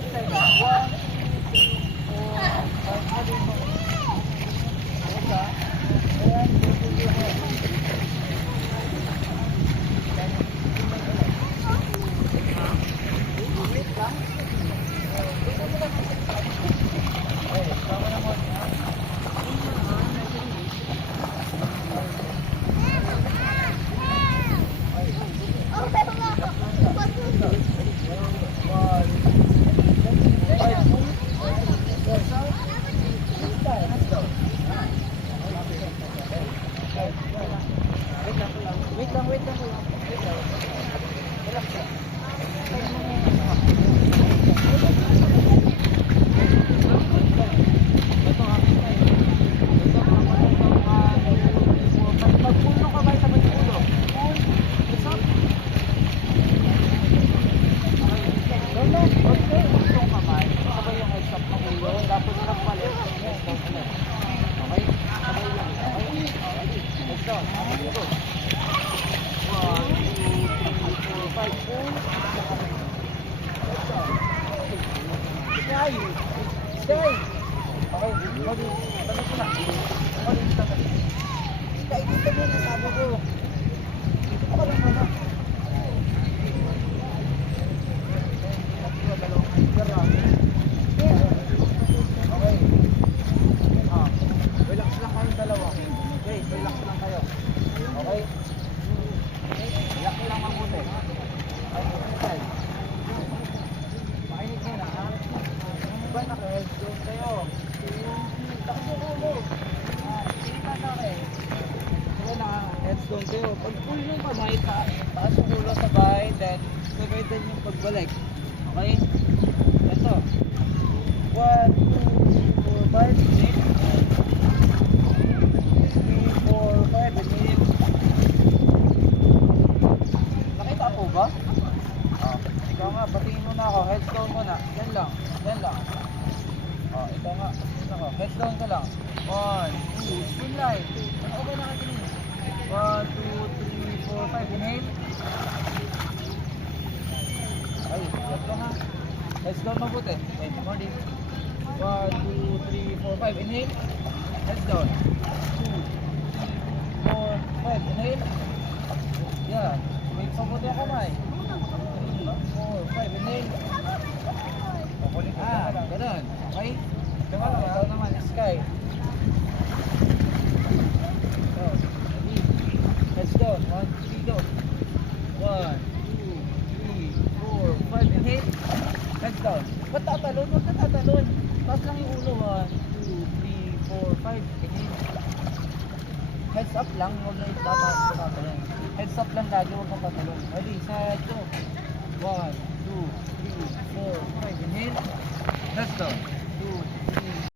outside. 1, 2, 3, 4, 5. Sabi mo. Ika. Ayan, tutuloy ako. Wait lang. Ito mo lang. Okay, tama na mo. Wait lang. Relax lang. Ito akin na eh. Ito pag-pull ng kamay sa pag-pulo. Pull. It's up. Doon lang. Okay. Itong kamay. Sabay yung heads up ng ulo. Tapos nagpalit. Heads down ulit. Okay? Sabay lang. Okay? Heads down. Okay. Go. 1, 2, 3, 4, 5. Pull. Stay. Stay. Okay. Body. Tanong ko lang. Body. Stay dito muna. Sabi ko. Ako lang muna. Okay. Relax lang kayong dalawa. Okay, relax lang kayo. Okay? Relax lang mabuti. Okay. Makinig nyo na, ha? Diba naka-headstone kayo? Takas yung ulo. Kita na kayo. Diba naka-headstone kayo? Pag pull yung kamay, taas yung ulo sabay, then sabay din yung pagbalik. Okay? Ito. 1, 2, 3, 4, 5, 6, 3, 4, 5, and nakita po ba? Ikaw nga, batiin mo na ako. Headstone mo na. Yan lang. Ikaw nga. Headstone ka lang. 1, 2, spin line. Ano ba nakatingin? 1, 2, 3, 4, 5. Inhale. Ay, ito nga. Headstone mabuti. Okay, more deep. 1, 2, 3, 4, 5. Inhale. Headstone. 2, 3, 4, 5. Inhale. Yan. Wait pa buti ang kamay. 4, 5. Inhale. Ganun. Okay? Ikaw naman, Sky. So, headstone. 1, 2, 3, go. 1, 2, 3, 4, 5. Inhale. Heads down. Ba't tatalon? Huwag ka tatalon. Taas lang yung ulo. 1, 2, 3, 4, 5. Inhale. Heads up lang. Huwag na yung tatalon. Heads up lang lagi. Huwag kang tatalon. Ready? Set. Go. 1, 2, 3, 4, 5. Inhale. Heads down. 2, 3,